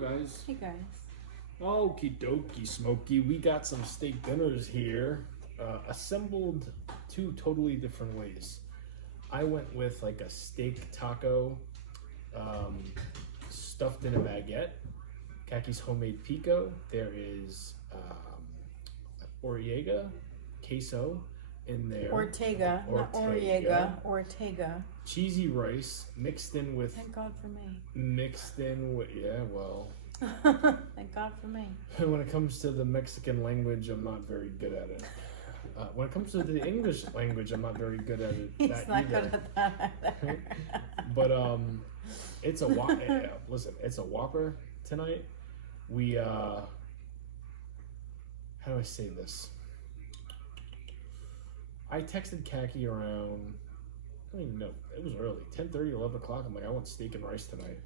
guys. Hey guys. Okie dokie, Smokey. We got some steak dinners here, assembled two totally different ways. I went with like a steak taco, stuffed in a baguette. Kaki's homemade pico. There is Ortega, queso in there. Ortega, not Oriega. Ortega. Cheesy rice mixed in with. Thank God for me. Yeah, well. Thank God for me. When it comes to the Mexican language, I'm not very good at it. When it comes to the English language, I'm not very good at it. He's not good at that either. But it's a Whopper. Listen, it's a Whopper tonight. We how do I say this? I texted Kaki around, I don't even know, it was early, 10:30, 11 o'clock. I'm like, I want steak and rice tonight.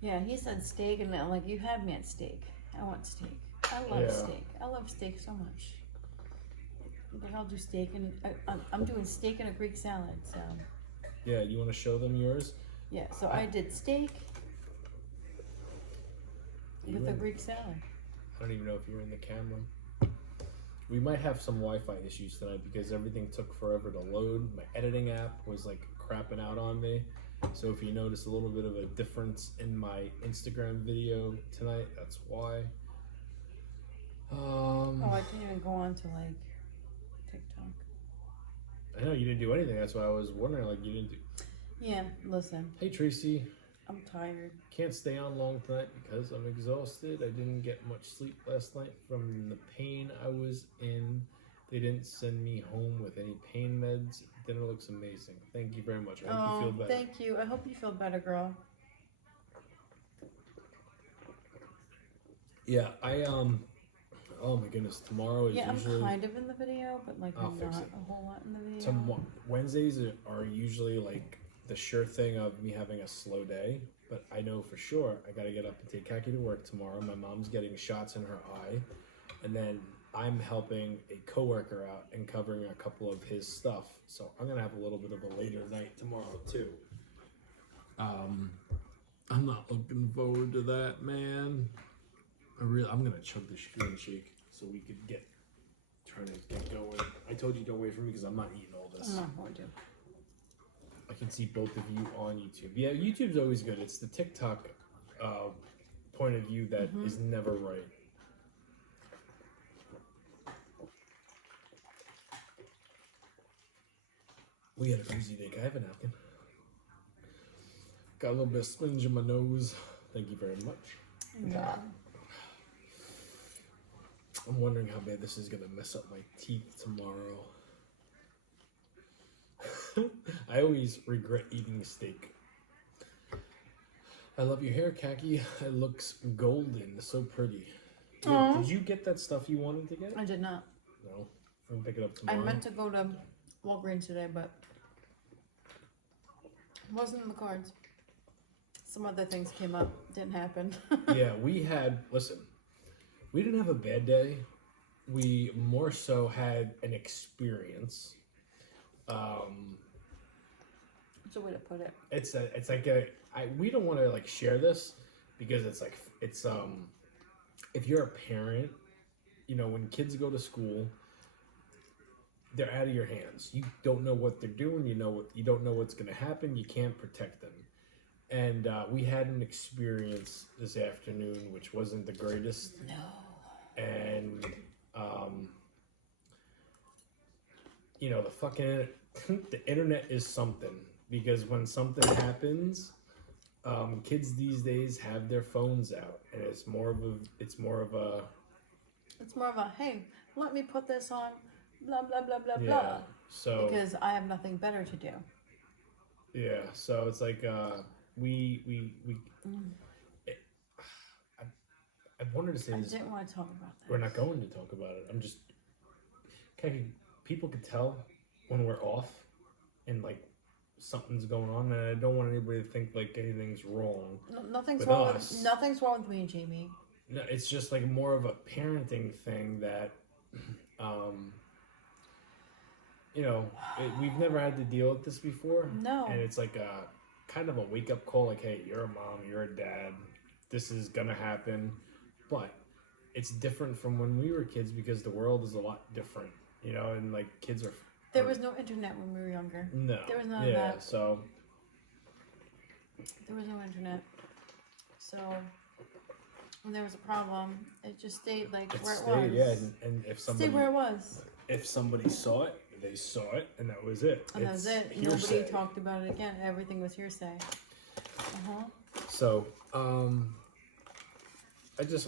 Yeah, he said steak, and I'm like, you had me at steak. I want steak. I love steak. I love steak so much. But I'll do steak, and I'm doing steak and a Greek salad, so. Yeah, you want to show them yours? Yeah, so I did steak with a Greek salad. I don't even know if you're in the camera. We might have some Wi-Fi issues tonight because everything took forever to load. My editing app was like crapping out on me. So if you notice a little bit of a difference in my Instagram video tonight, that's why. Oh, I didn't even go on to like TikTok. I know you didn't do anything. That's why I was wondering, like, you didn't do. Yeah, listen. Hey Tracy. I'm tired. Can't stay on long tonight because I'm exhausted. I didn't get much sleep last night from the pain I was in. They didn't send me home with any pain meds. Dinner looks amazing. Thank you very much. I hope you feel better. Thank you. I hope you feel better, girl. Yeah, oh my goodness, tomorrow is usually... I'm kind of in the video, but like I'm not a whole lot in the video. Wednesdays are usually like the sure thing of me having a slow day, but I know for sure I gotta get up and take Kaki to work tomorrow. My mom's getting shots in her eye, and then I'm helping a coworker out and covering a couple of his stuff. So I'm gonna have a little bit of a later night tomorrow too. I'm not looking forward to that, man. I'm gonna chug the green shake so we could trying to get going. I told you don't wait for me because I'm not eating all this. I'm not going to. I can see both of you on YouTube. Yeah, YouTube's always good. It's the TikTok point of view that is never right. We had a crazy day. Can I have a napkin? Got a little bit of sponge in my nose. Thank you very much. Yeah. I'm wondering how bad this is going to mess up my teeth tomorrow. I always regret eating steak. I love your hair, Kaki. It looks golden. So pretty. Did you get that stuff you wanted to get? I did not. No. I'm going to pick it up tomorrow. I meant to go to Walgreens today, but it wasn't in the cards. Some other things came up. Didn't happen. Yeah, we didn't have a bad day. We more so had an experience. It's a way to put it. We don't want to like share this because it's if you're a parent, you know, when kids go to school, they're out of your hands. You don't know what they're doing. You don't know what's going to happen. You can't protect them. And we had an experience this afternoon, which wasn't the greatest. No. And you know, the internet is something, because when something happens, kids these days have their phones out, and it's more of a hey, let me put this on, blah blah blah blah yeah, blah. So because I have nothing better to do. Yeah, so it's like I wanted to say this. I didn't want to talk about that. We're not going to talk about it. I'm just people could tell when we're off and like something's going on, and I don't want anybody to think like anything's wrong. No, nothing's wrong with me and Jamie. No, it's just like more of a parenting thing that you know, we've never had to deal with this before. No. And it's like a kind of a wake up call, like, hey, you're a mom, you're a dad. this is gonna happen, but it's different from when we were kids because the world is a lot different, you know, and like kids are. There was no internet when we were younger. No. There was none of Yeah. that. So. There was no internet. So when there was a problem, it just stayed like It where stayed, it was. yeah, and if somebody Stayed where it was. if somebody saw it, they saw it, and that was it. And that was it. Hearsay. Nobody talked about it again. Everything was hearsay. So, I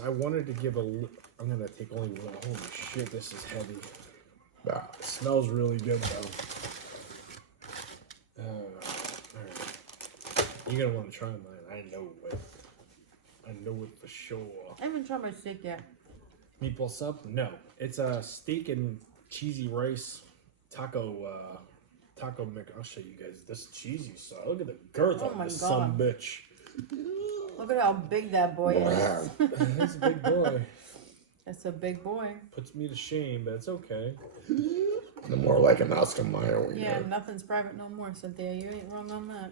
wanted to give I'm gonna take only one. Holy shit, this is heavy. It smells really good though. Alright. You're gonna want to try mine. I know it. I know it for sure. I haven't tried my steak yet. Meatball sub? No. It's a steak and cheesy rice taco mix. I'll show you guys this cheesy sauce. Look at the girth Oh on my this God. son bitch. Look at how big that boy is. That's a big boy. That's a big boy. Puts me to shame, but it's okay. More like an Oscar Mayer. Yeah, nothing's private no more, Cynthia. You ain't wrong on that.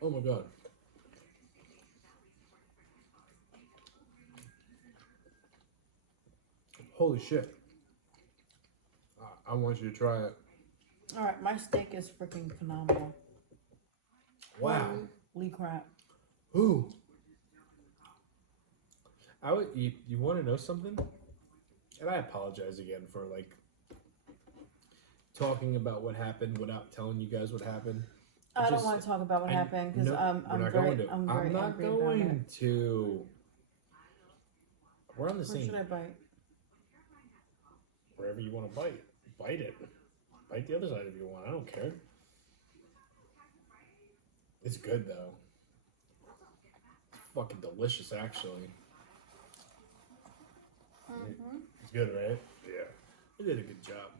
Oh my god. Holy shit. I want you to try it. Alright, my steak is freaking phenomenal. Wow. Holy crap. Ooh. You want to know something? And I apologize again for like talking about what happened without telling you guys what happened. I don't want to talk about what happened because I'm not very going to. I'm very not angry about going it. to. We're on the Where same. should I bite? Wherever you want to bite, bite it. Bite the other side if you want. I don't care. It's good though. It's fucking delicious, actually. It's good, right? Yeah. They did a good job.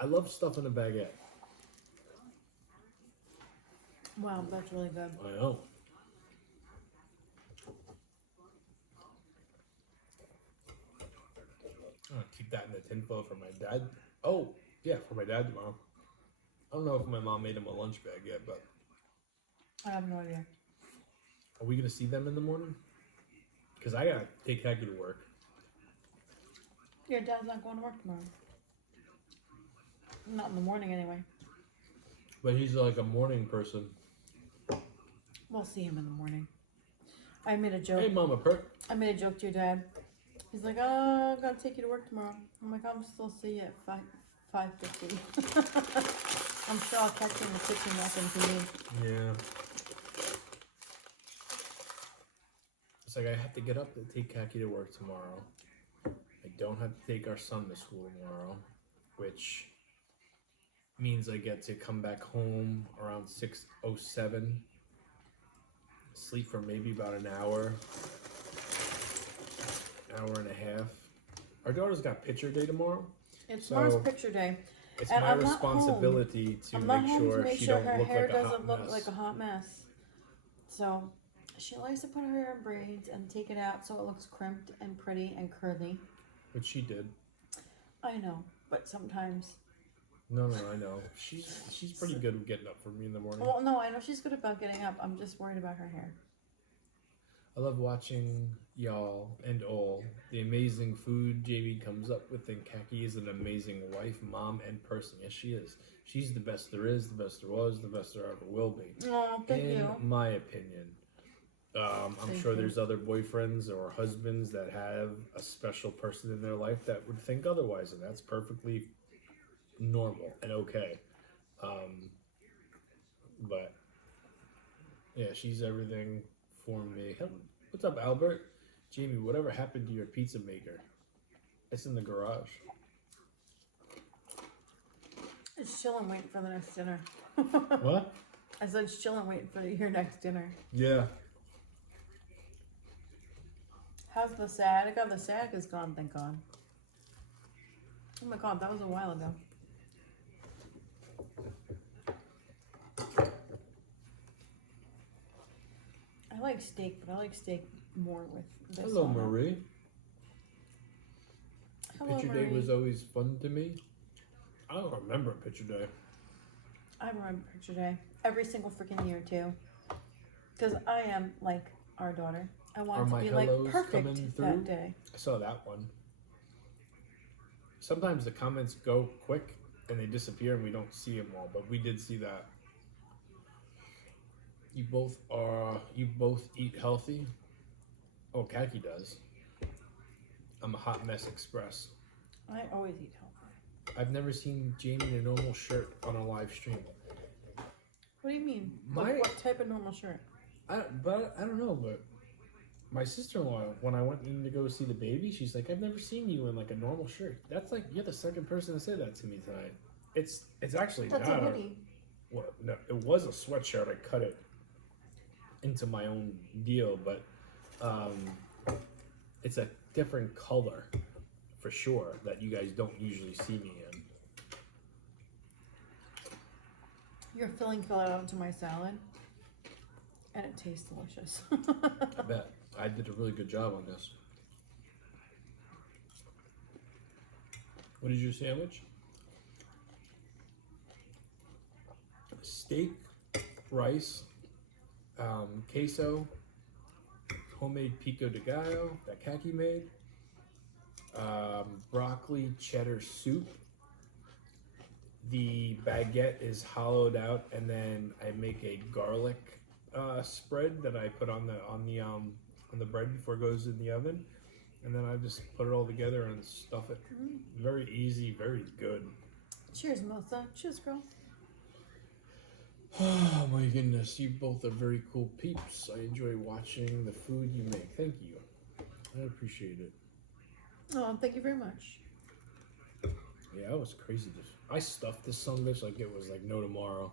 I love stuff in a baguette. Wow, that's really good. I know. I'm gonna keep that in the tinfoil for my dad. Oh, yeah, for my dad tomorrow. I don't know if my mom made him a lunch bag yet, but I have no idea. are we gonna see them in the morning? Because I gotta take Haggy to work. Your dad's not going to work tomorrow. Not in the morning anyway. But he's like a morning person. We'll see him in the morning. I made a joke. Hey, Mama Perk. I made a joke to your dad. He's like, "Oh, I'm gonna take you to work tomorrow." I'm like, "I'm still see you at 5:50." I'm sure I'll catch you in the kitchen walking to me. Yeah. It's like I have to get up to take Kaki to work tomorrow. I don't have to take our son to school tomorrow, which means I get to come back home around 6:07. Sleep for maybe about an hour and a half. Our daughter's got picture day tomorrow. It's So- Mars picture day. It's And my I'm not home. responsibility to I'm not make home sure to make she sure don't her look hair like a doesn't hot look mess. like a hot mess. So she likes to put her hair in braids and take it out so it looks crimped and pretty and curly. Which she did. I know, but sometimes. No, I know. She's pretty good with getting up for me in the morning. Well, no, I know she's good about getting up. I'm just worried about her hair. I love watching y'all and all the amazing food JB comes up with, and Kaki is an amazing wife, mom, and person. Yes, she is. She's the best there is, the best there was, the best there ever will be. Oh, thank in you. my opinion. I'm Thank sure you. there's other boyfriends or husbands that have a special person in their life that would think otherwise, and that's perfectly normal and okay. But yeah, she's everything for me. What's up, Albert? Jamie, whatever happened to your pizza maker? It's in the garage. It's chilling, waiting for the next dinner. What? I said it's chilling, waiting for your next dinner. Yeah. How's the SAG? The SAG is gone, thank God. Oh my God, that was a while ago. I like steak, but I like steak more with this. Hello, on it. Marie. Hello, Picture Marie. day was always fun to me. I don't remember picture day. I remember picture day every single freaking year too, because I am like our daughter. I Are want to my be like hellos perfect coming through? that day. I saw that one. Sometimes the comments go quick and they disappear and we don't see them all, but we did see that. You both eat healthy. Oh, Kaki does. I'm a hot mess express. I always eat healthy. I've never seen Jamie in a normal shirt on a live stream. What do you mean? My- What type of normal shirt? I don't know, but my sister-in-law, when I went in to go see the baby, she's like, I've never seen you in like a normal shirt. That's like, you're the second person to say that to me tonight. It's actually That's not a hoodie. well, no, it was a sweatshirt. I cut it into my own deal, but it's a different color for sure that you guys don't usually see me in. Your filling fell out onto my salad, and it tastes delicious. I bet I did a really good job on this. What is your sandwich? Steak, rice, queso, homemade pico de gallo that Kaki made, broccoli cheddar soup. The baguette is hollowed out, and then I make a garlic spread that I put on the bread before it goes in the oven, and then I just put it all together and stuff it. Very easy, very good. Cheers, Melissa. Cheers, girl. Oh my goodness, you both are very cool peeps. I enjoy watching the food you make. Thank you. I appreciate it. Oh, thank you very much. Yeah, that was crazy. I stuffed this son of a bitch like it was like no tomorrow.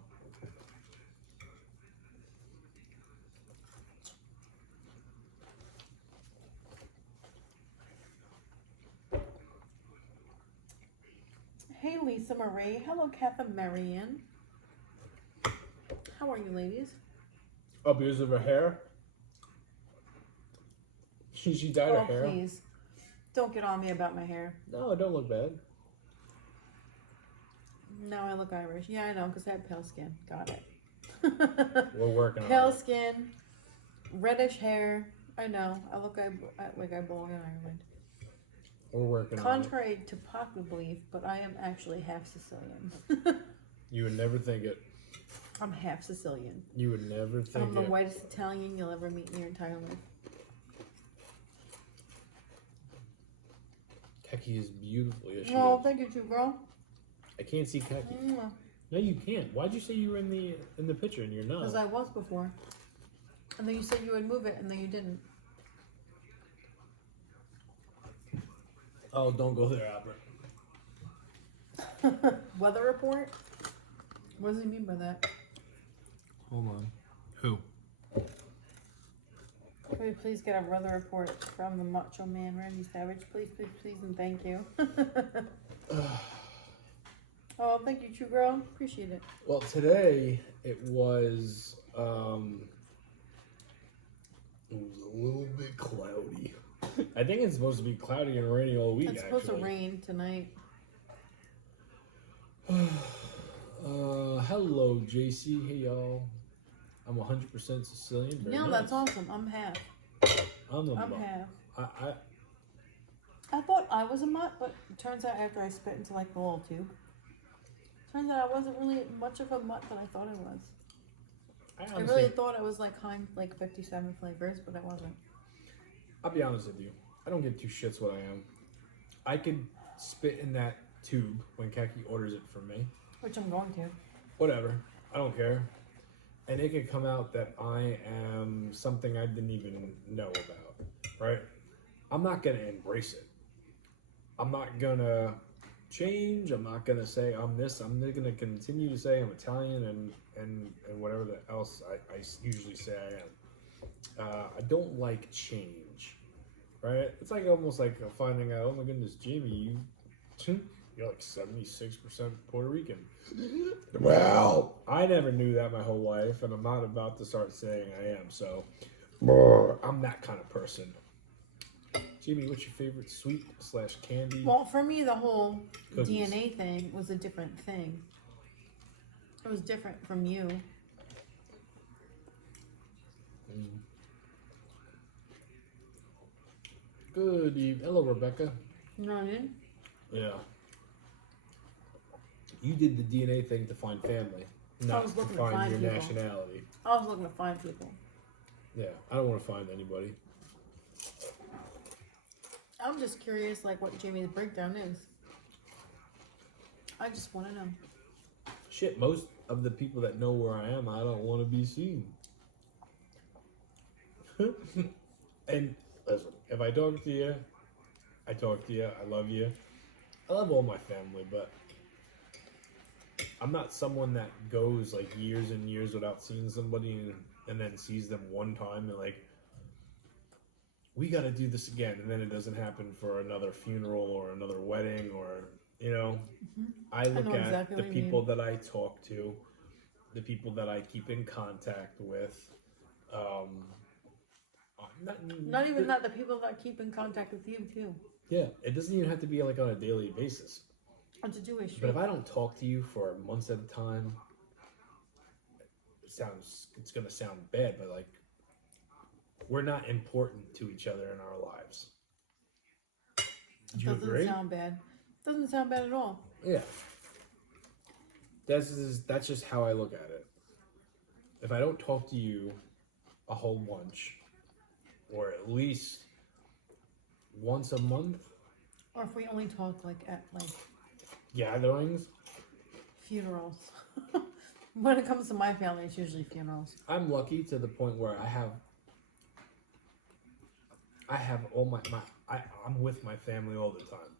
Hey, Lisa Marie. Hello, Catherine Marianne. How are you, ladies? Oh, because of her hair? She dyed her Oh, hair? please. Don't get on me about my hair. No, it don't look bad. No, I look Irish. Yeah, I know, because I have pale skin. Got it. We're working on Pale it. skin, reddish hair. I know. I look like I belong in Ireland. We're working on Contrary to popular belief, but I am actually half Sicilian. it. You would never think it. I'm half Sicilian. You would never think I'm the it. whitest Italian you'll ever meet in your entire life. Kaki is beautiful. Yes, she Oh, is. thank you, too, girl. I can't see Kaki. Because No, you can't. Why'd you say you were in the picture and you're not? I was before. And then you said you would move it, and then you didn't. Oh, don't go there, Albert. Weather report? What does he mean by that? Hold on. Who? Could we please get a weather report from the Macho Man, Randy Savage? Please, please, please, and thank you. Oh, thank you, True Girl. Appreciate it. Well, today it was a little bit cloudy. I think it's supposed to be cloudy and rainy all week. It's supposed to actually. rain tonight. Hello, JC. Hey, y'all. I'm 100% Sicilian. Very No, nice. that's awesome. I'm half. I'm I'm half. I I thought I was a mutt, but it turns out after I spit into like the little tube, turns out I wasn't really much of a mutt that I thought I was. I honestly, really thought I was like Heinz, like 57 flavors, but I wasn't. I'll be honest with you. I don't give two shits what I am. I could spit in that tube when Kaki orders it from me. Which I'm going to. Whatever. I don't care. And it could come out that I am something I didn't even know about. Right? I'm not going to embrace it. I'm not going to change. I'm not going to say I'm this. I'm going to continue to say I'm Italian and whatever else I usually say I am. I don't like change. Right? It's like almost like finding out, oh my goodness, Jamie, you're like 76% Puerto Rican. Well, I never knew that my whole life, and I'm not about to start saying I am. So brr. I'm that kind of person. Jamie, what's your favorite sweet / candy? Well, for me, the whole Cookies. DNA thing was a different thing. It was different from you. Good evening. Hello, Rebecca. You know what I mean? Yeah. You did the DNA thing to find family, not was to looking to find find your people. nationality. I was looking to find people. Yeah, I don't want to find anybody. I'm just curious, like, what Jamie's breakdown is. I just want to know. Shit, most of the people that know where I am, I don't want to be seen. And listen, if I talk to you, I talk to you. I love you. I love all my family, but I'm not someone that goes like years and years without seeing somebody and then sees them one time and like, we got to do this again, and then it doesn't happen for another funeral or another wedding or, you know. I look know at exactly the what you people that I talk to, the people that I keep in contact with. Not even that, the people that keep in contact with you, too. Yeah, it doesn't even have to be like on a daily basis. It's a two-way street. But if I don't talk to you for months at a time, it's gonna sound bad, but like, we're not important to each other in our lives. Do you agree? Doesn't sound bad. Doesn't sound bad at all. Yeah. That's just how I look at it. If I don't talk to you a whole bunch, or at least once a month, Or if we only talk, like, at, like, gatherings, funerals. When it comes to my family, it's usually funerals. I'm lucky to the point where I have all I'm with my family all the time.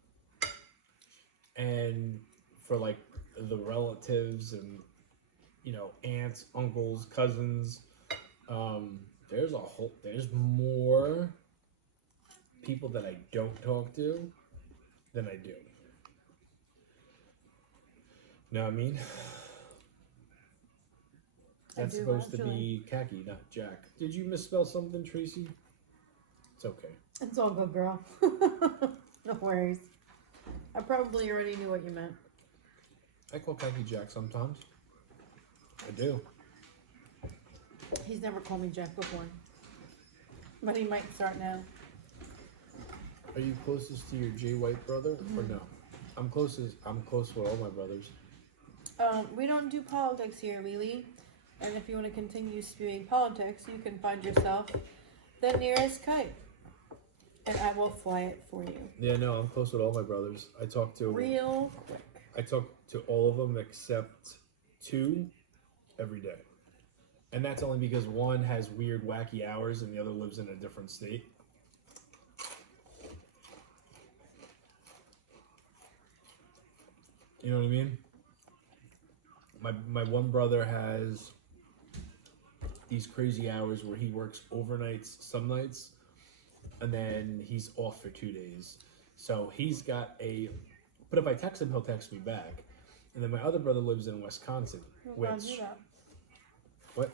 And for like the relatives and, you know, aunts, uncles, cousins, there's more people that I don't talk to than I do. Know what I mean? That's supposed to be khaki, not Jack. Did you misspell something, Tracy? It's okay. It's all good, girl. No worries. I probably already knew what you meant. I call khaki Jack sometimes. I do. He's never called me Jack before. But he might start now. Are you closest to your Jay White brother or no? I'm close with all my brothers. We don't do politics here, really. And if you want to continue spewing politics, you can find yourself the nearest kite. And I will fly it for you. Yeah, no, I'm close with all my brothers. I talk to Real quick. I talk to all of them except 2 every day. And that's only because one has weird, wacky hours and the other lives in a different state. You know what I mean? My one brother has these crazy hours where he works overnights some nights, and then he's off for 2 days. So he's got but if I text him, he'll text me back. And then my other brother lives in Wisconsin, which, what?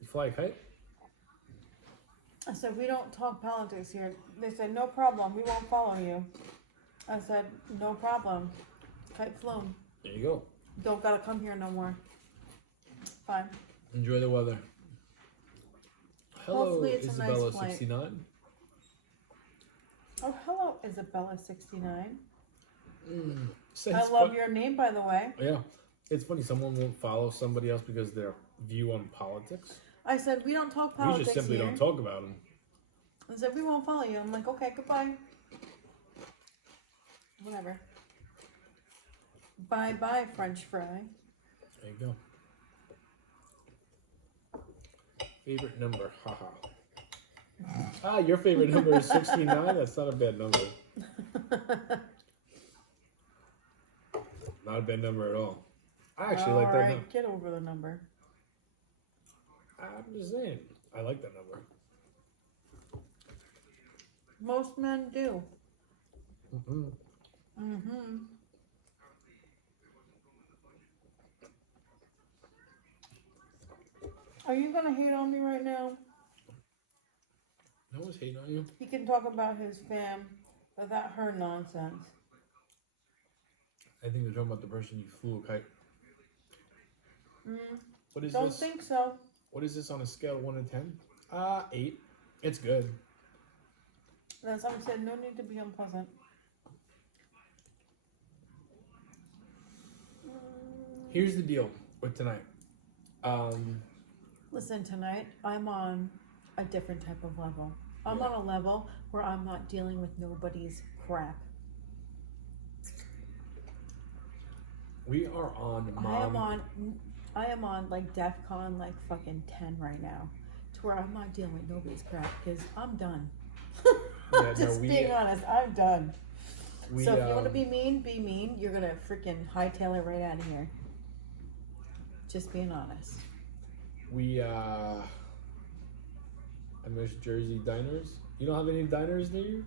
You fly a kite? I said, we don't talk politics here. They said, no problem, we won't follow you. I said, no problem. Kite flown. There you go. Don't gotta come here no more. Fine. Enjoy the weather. Hello, Hopefully it's a nice Isabella flight. 69. Oh, hello, Isabella69. So I it's love fun- your name, by the way. Yeah, it's funny. Someone won't follow somebody else because their view on politics. I said, we don't talk We politics just simply here. don't talk about them. I said, we won't follow you. I'm like, okay, goodbye. Whatever. Bye-bye, French fry. There you go. Favorite number, haha. Your favorite number is 69? That's not a bad number. Not a bad number at all. I actually like that number. Get over the number. I'm just saying. I like that number. Most men do. Mm-hmm. Mm-hmm. Are you gonna hate on me right now? No one's hating on you. He can talk about his fam without her nonsense. I think they're talking about the person you flew a kite. What is Don't this? think so. What is this on a scale of 1 to 10? 8. It's good. Then someone said, no need to be unpleasant. Here's the deal with tonight. Listen, tonight I'm on a different type of level. I'm on a level where I'm not dealing with nobody's crap. We are on I am on like DEFCON like fucking 10 right now, to where I'm not dealing with nobody's crap because I'm done. Yeah, Just being honest, I'm done. So if you want to be be mean. You're gonna freaking hightail it right out of here. Just being honest. I miss Jersey diners. You don't have any diners near you?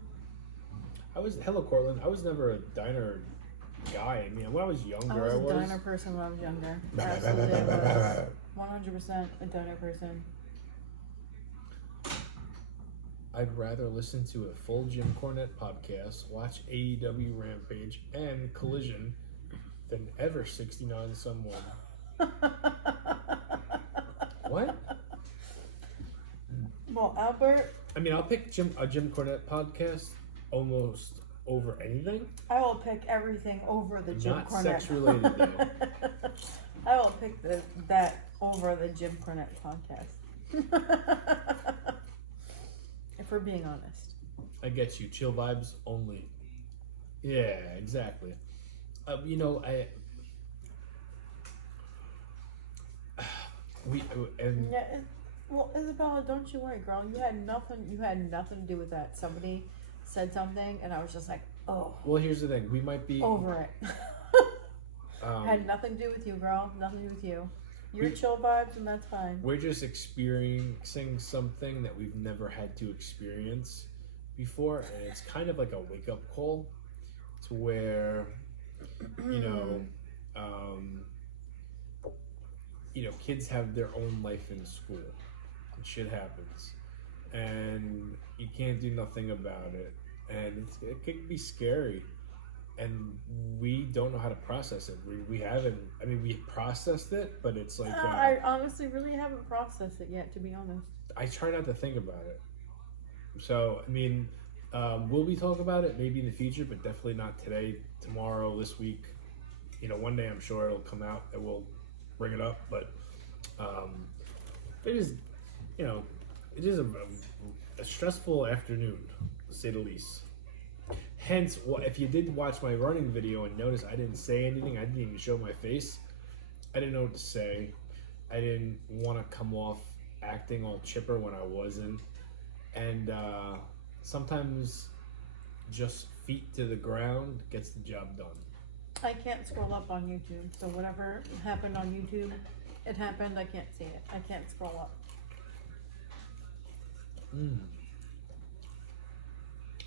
Hello, Cortland. I was never a diner guy. I mean, when I was younger, I was a diner person when I was younger. Absolutely, I was 100% a diner person. I'd rather listen to a full Jim Cornette podcast, watch AEW Rampage and Collision than ever 69 someone. What? Well, Albert, I mean, I'll pick a Jim Cornette podcast almost over anything. I will pick everything over the Jim Not Cornette. sex related though. I will pick that over the Jim Cornette podcast. If we're being honest. I get you. Chill vibes only. Yeah, exactly. You know, Yeah. Well, Isabella, don't you worry, girl. You had nothing. You had nothing to do with that. Somebody said something, and I was just like, oh. Well, here's the thing. We might be over it. Had nothing to do with you, girl. Nothing to do with you. You're chill vibes, and that's fine. We're just experiencing something that we've never had to experience before, and it's kind of like a wake-up call to where, kids have their own life in school. And shit happens, and you can't do nothing about it, and it can be scary. And we don't know how to process it. We haven't. I mean, we processed it, but it's like I honestly really haven't processed it yet, to be honest. I try not to think about it. So I mean, we'll be talking about it maybe in the future, but definitely not today, tomorrow, this week. One day I'm sure it'll come out and we'll bring it up. But it is, it is a stressful afternoon, to say the least. Hence, if you did watch my running video and notice I didn't say anything, I didn't even show my face, I didn't know what to say. I didn't want to come off acting all chipper when I wasn't. And sometimes just feet to the ground gets the job done. I can't scroll up on YouTube, so whatever happened on YouTube, it happened. I can't see it. I can't scroll up.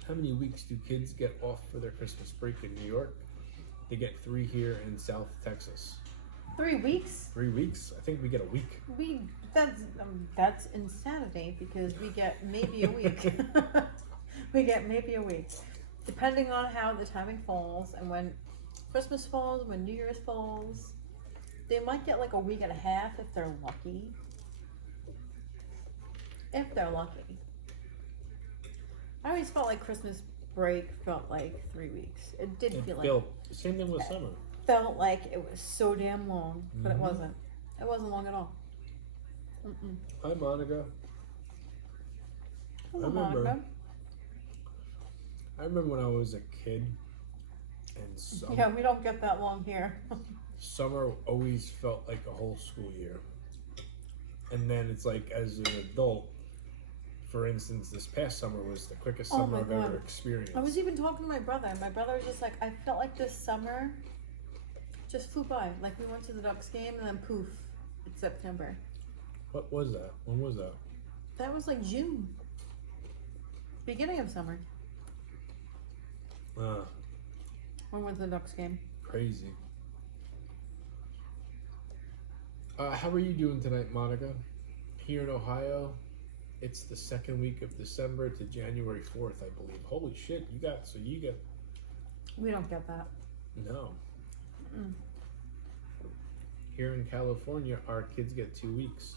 How many weeks do kids get off for their Christmas break in New York? They get 3 here in South Texas. 3 weeks? 3 weeks? I think we get a week. That's insanity because we get maybe a week. We get maybe a week, depending on how the timing falls and when Christmas falls, when New Year's falls. They might get like a week and a half if they're lucky. If they're lucky. I always felt like Christmas break felt like 3 weeks. It did feel like. Same thing with summer. Felt like it was so damn long, but it wasn't. It wasn't long at all. Hi, Monica. Hello, Monica. I remember when I was a kid, and Yeah, we don't get that long here. summer always felt like a whole school year. And then it's like, as an adult, for instance, this past summer was the quickest summer I've ever experienced. I was even talking to my brother, and my brother was just like, I felt like this summer just flew by. Like, we went to the Ducks game, and then poof, it's September. What was that? When was that? That was like June. Beginning of summer. When was the Ducks game? Crazy. How are you doing tonight, Monica? Here in Ohio, It's the second week of December to January 4th, I believe. Holy shit! You get We don't get that. no. Mm. Here in California, our kids get 2 weeks.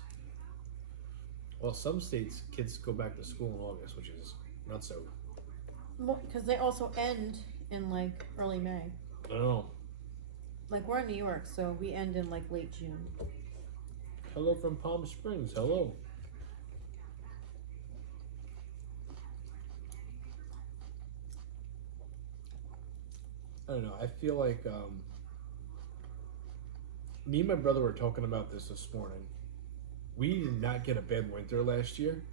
Well, some states, kids go back to school in August, which is not so. Well, because they also end in like early May. I don't know. Like we're in New York, so we end in like late June. Hello from Palm Springs. Hello. I don't know. I feel like me and my brother were talking about this morning. We did not get a bad winter last year.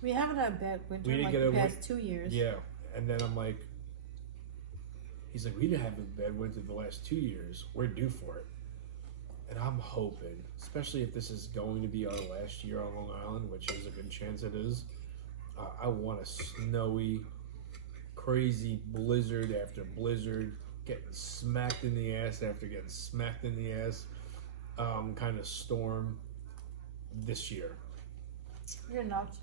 We haven't had a bad winter We didn't like get the a past 2 years. Yeah, and then I'm like, he's like, we didn't have a bad winter the last 2 years. We're due for it. And I'm hoping, especially if this is going to be our last year on Long Island, which is a good chance it is, I want a snowy, crazy blizzard after blizzard, getting smacked in the ass after getting smacked in the ass kind of storm this year. You're nuts.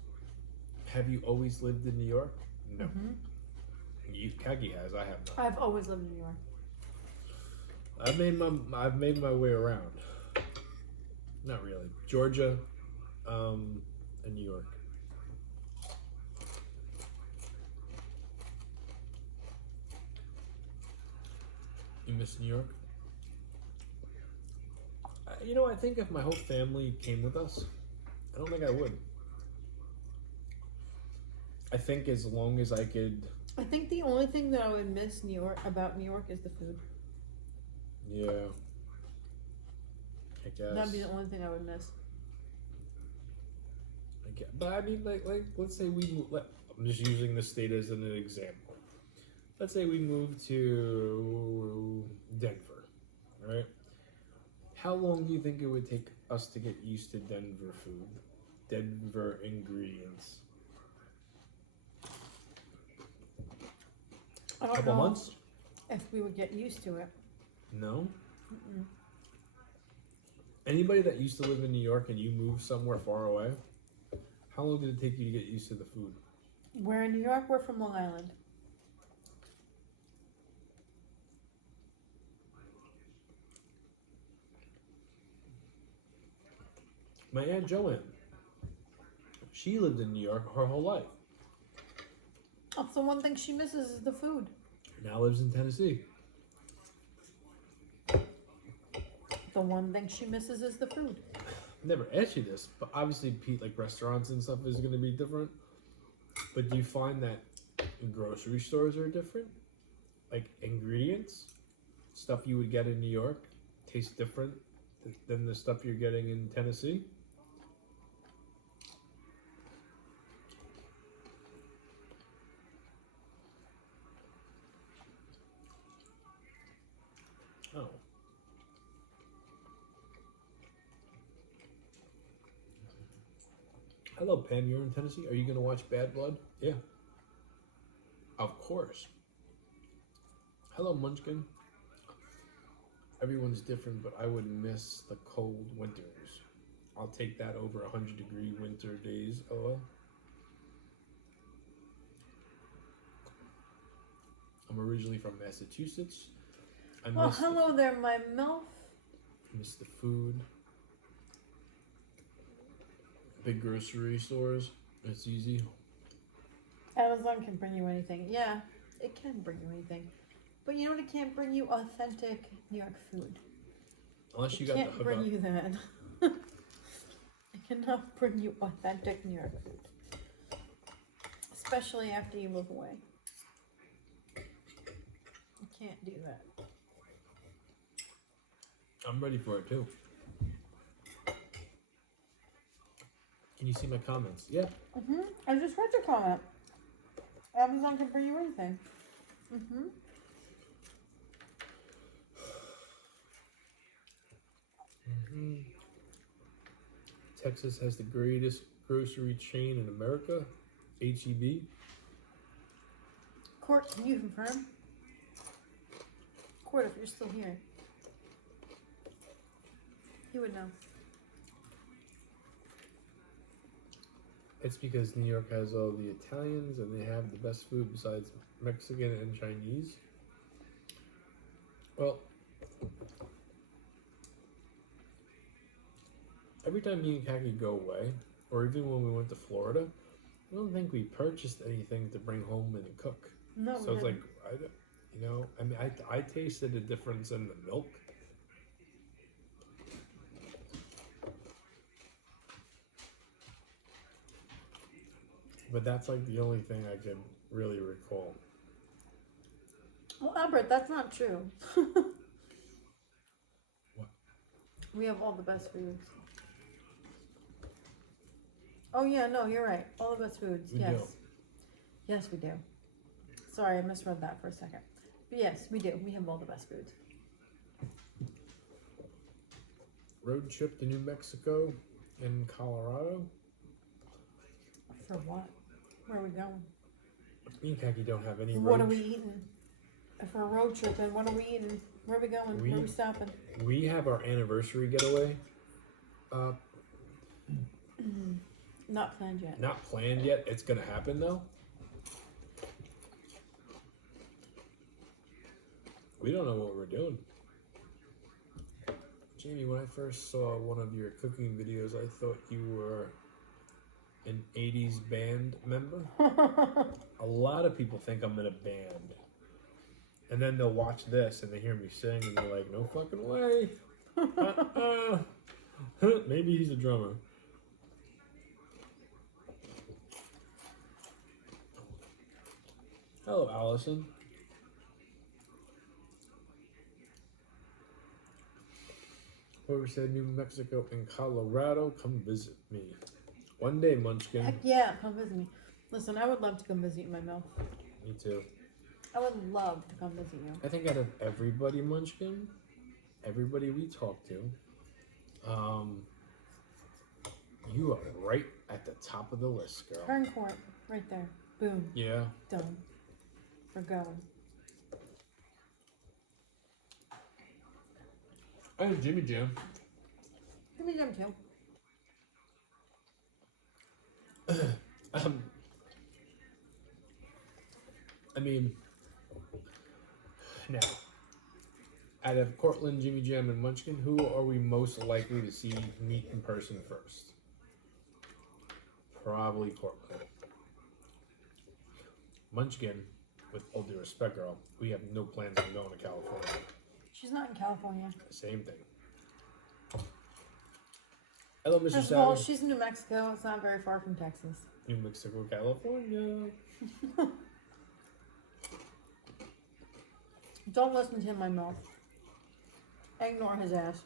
Have you always lived in New York? No. Mm-hmm. Kagi has. I have not. I've always lived in New York. I've made my way around. Not really. Georgia, and New York. You miss New York? I think if my whole family came with us, I don't think I would. I think as long as I could. I think the only thing that I would miss about New York is the food. Yeah. I guess. That'd be the only thing I would miss. But I mean, like, let's say we move. I'm just using the state as an example. Let's say we move to Denver, right? How long do you think it would take us to get used to Denver food, Denver ingredients? I don't Couple know months? if we would get used to it. No. Mm-mm. Anybody that used to live in New York and you moved somewhere far away, how long did it take you to get used to the food? We're in New York. We're from Long Island. My Aunt Joanne, she lived in New York her whole life. That's the one thing she misses is the food. Now lives in Tennessee. The one thing she misses is the food. Never asked you this, but obviously, Pete, like restaurants and stuff is going to be different. But do you find that grocery stores are different? Like ingredients, stuff you would get in New York, tastes different than the stuff you're getting in Tennessee? Oh. Hello, Pam. You're in Tennessee. Are you going to watch Bad Blood? Yeah. Of course. Hello, Munchkin. Everyone's different, but I would miss the cold winters. I'll take that over 100-degree winter days. Oh. I'm originally from Massachusetts. Well, hello there, my MILF. Miss the food. Big grocery stores. It's easy. Amazon can bring you anything. Yeah, it can bring you anything. But you know what? It can't bring you authentic New York food. Unless you It got the can't hookup. bring you that. It cannot bring you authentic New York food. Especially after you move away. You can't do that. I'm ready for it too. Can you see my comments? Yeah. I just read your comment. Amazon can bring you anything. Texas has the greatest grocery chain in America, H-E-B. Court, can you confirm? Court, if you're still here. He would know. It's because New York has all the Italians and they have the best food besides Mexican and Chinese. Well, every time me and Kaki go away, or even when we went to Florida, I don't think we purchased anything to bring home and cook. No, So it's like, I mean, I tasted a difference in the milk. But that's like the only thing I can really recall. well, Albert, that's not true. What? We have all the best foods. Oh yeah, no, you're right. All the best foods. We yes. do. Yes, we do. Sorry, I misread that for a second. But yes, we do. We have all the best foods. Road trip to New Mexico and Colorado. For what? Where are we going? Me and Kaki don't have any What road are we eating? If we're road tripping, what are we eating? Where are we going? Where are we stopping? We have our anniversary getaway. Not planned yet. Not planned yet. It's gonna happen though. We don't know what we're doing. Jamie, when I first saw one of your cooking videos, I thought you were an 80s band member. A lot of people think I'm in a band. And then they'll watch this and they hear me sing and they're like, no fucking way. Maybe he's a drummer. Hello, Allison. Whoever said New Mexico and Colorado, come visit me. One day, Munchkin. Heck yeah, come visit me. Listen, I would love to come visit you, my milk. Me too. I would love to come visit you. I think out of everybody, Munchkin, everybody we talk to, you are right at the top of the list, girl. Turn court, right there. Boom, Yeah. done. We're going. And Jimmy Jam. Give me them too. I mean, now, out of Cortland, Jimmy Jam, and Munchkin, who are we most likely to see meet in person first? Probably Cortland. Munchkin, with all due respect, girl, we have no plans on going to California. She's not in California. Same thing. Hello, Mr. First of all, Savage. she's in New Mexico. It's not very far from Texas. New Mexico, California. Don't listen to him, my mouth. Ignore his ass.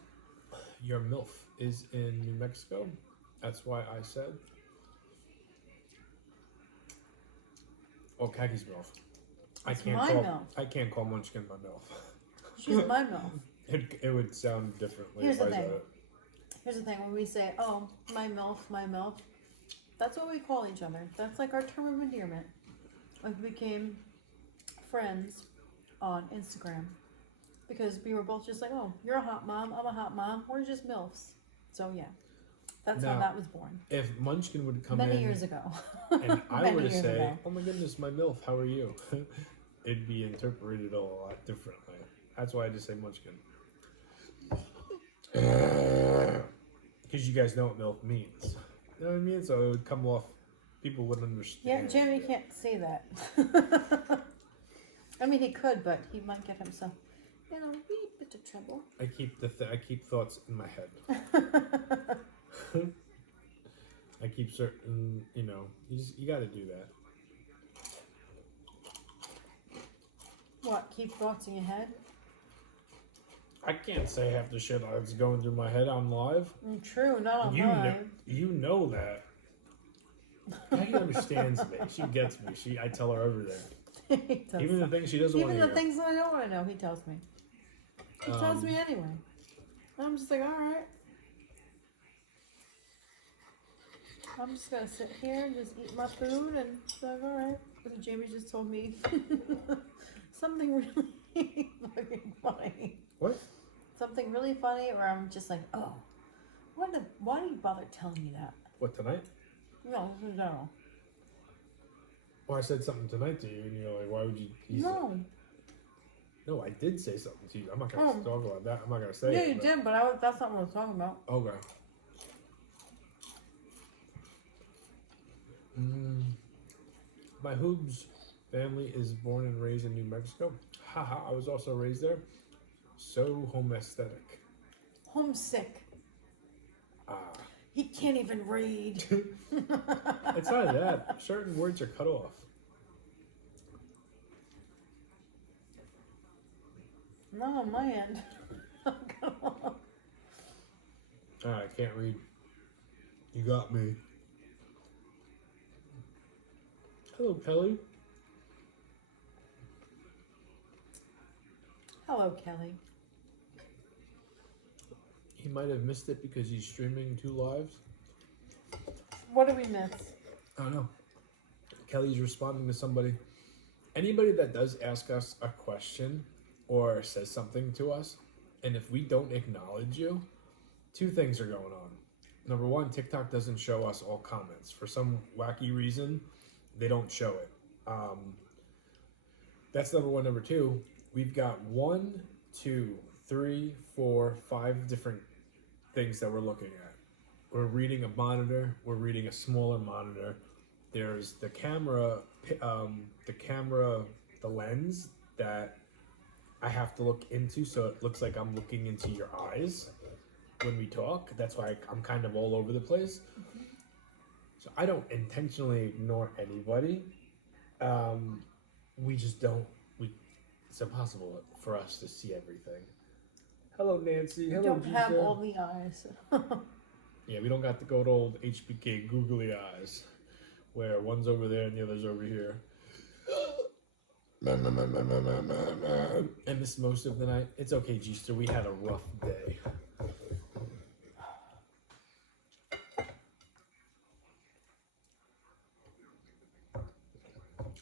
Your MILF is in New Mexico. That's why I said. Oh, Kaki's MILF. It's my MILF. I can't call Munchkin my MILF. She's my mouth. It would sound differently Here's if the I said thing. it. Here's the thing, when we say, oh, my MILF, that's what we call each other. That's like our term of endearment. Like, we became friends on Instagram. Because we were both just like, oh, you're a hot mom, I'm a hot mom, we're just MILFs. So, yeah. That's how Now, that was born. If Munchkin would come Many in years ago. and I Many were to years say, ago. oh my goodness, my MILF, how are you? It'd be interpreted a lot differently. That's why I just say Munchkin. Because you guys know what MILF means. You know what I mean? So it would come off, people wouldn't Yeah, understand. Jimmy can't say that. I mean, he could, but he might get himself in a wee bit of trouble. I keep thoughts in my head. I keep certain, you got to do that. What, keep thoughts in your head? I can't say half the shit that's going through my head on live. True, not on You live. know that. Maggie understands me. She gets me. I tell her everything. He does Even the that. things she doesn't want Even to the hear. things that I don't want to know, he tells me. He tells me anyway. I'm just like, alright. I'm just gonna sit here and just eat my food and be like, alright. And Jamie just told me something really fucking funny. What? Something really funny, or I'm just like, oh, why do you bother telling me that? What, tonight? No, this is general. Or I said something tonight to you, and you're like, "Why would you?" No. No, I did say something to you. I'm not gonna Oh. talk about that. I'm not gonna say Yeah, it. you but- did, but that's not what I was talking about. Okay. My Hoobs family is born and raised in New Mexico. Haha, I was also raised there. So home aesthetic. Homesick. Ah. He can't even read. It's not that. Certain words are cut off. Not on my end. I can't read. You got me. Hello, Kelly. Hello, Kelly. He might have missed it because he's streaming 2 lives. What did we miss? I don't know. Kelly's responding to somebody. Anybody that does ask us a question or says something to us, and if we don't acknowledge you, 2 things are going on. Number 1, TikTok doesn't show us all comments. For some wacky reason, they don't show it. That's number 1. Number 2, we've got 1, 2, 3, 4, 5 different things that we're looking at. We're reading a monitor. We're reading a smaller monitor. There's the camera, the lens that I have to look into, so it looks like I'm looking into your eyes when we talk. That's why I'm kind of all over the place. So I don't intentionally ignore anybody. We just don't. It's impossible for us to see everything. Hello, Nancy. We Hello, don't have Gisa. all the eyes. Yeah, we don't got the good old HBK googly eyes, where one's over there and the other's over here. I missed most of the night. It's okay, G-Ster. We had a rough day.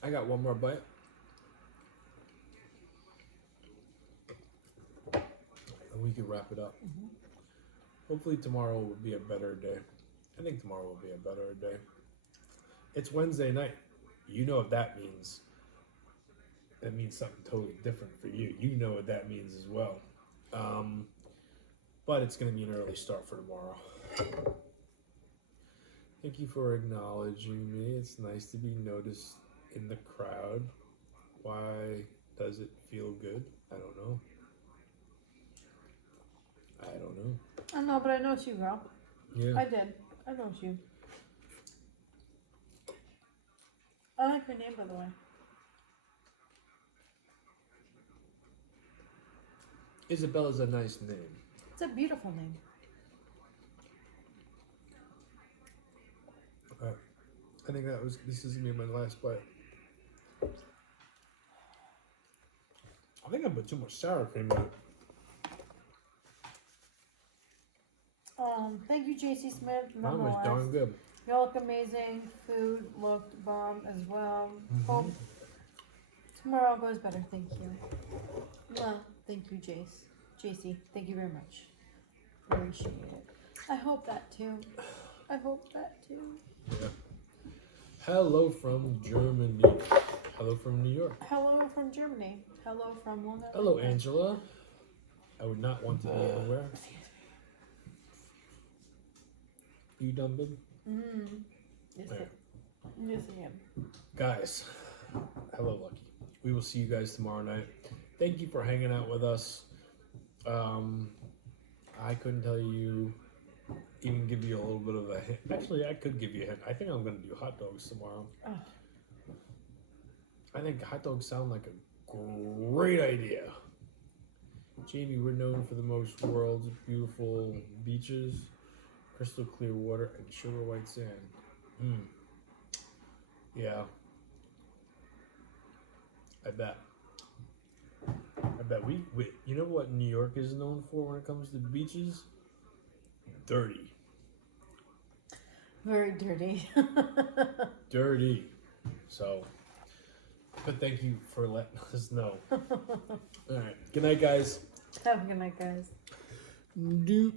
I got one more bite. And we can wrap it up. Hopefully tomorrow will be a better day. I think tomorrow will be a better day. It's Wednesday night. You know what that means. That means something totally different for you. You know what that means as well. But it's going to be an early start for tomorrow. Thank you for acknowledging me. It's nice to be noticed in the crowd. Why does it feel good? I don't know. I don't know. I know, but I know it's you, girl. Yeah. I did. I know it's you. I like your name, by the way. Isabella's a nice name. It's a beautiful name. Alright. I think this is gonna be my last bite. I think I put too much sour cream in it. Thank you, JC Smith. Mine was Nonetheless, darn good. y'all look amazing. Food looked bomb as well. Hope tomorrow goes better. Thank you. Well, thank you, Jace. JC, thank you very much. Appreciate it. I hope that too. I hope that too. Yeah. Hello from Germany. Hello from New York. Hello from Germany. Hello from Long Island. Hello, Angela. I would not want to be anywhere. You done, babe? Yes, Alright. yes, I am. Guys, hello, Lucky. We will see you guys tomorrow night. Thank you for hanging out with us. I couldn't tell you, even give you a little bit of a hint. Actually, I could give you a hint. I think I'm going to do hot dogs tomorrow. Oh. I think hot dogs sound like a great idea. Jamie, we're known for the most world's beautiful beaches, crystal clear water, and sugar white sand. Yeah. I bet we you know what New York is known for when it comes to beaches? Dirty. Very dirty. Dirty. So, but thank you for letting us know. Alright. Good night, guys. Have a good night, guys. Doop.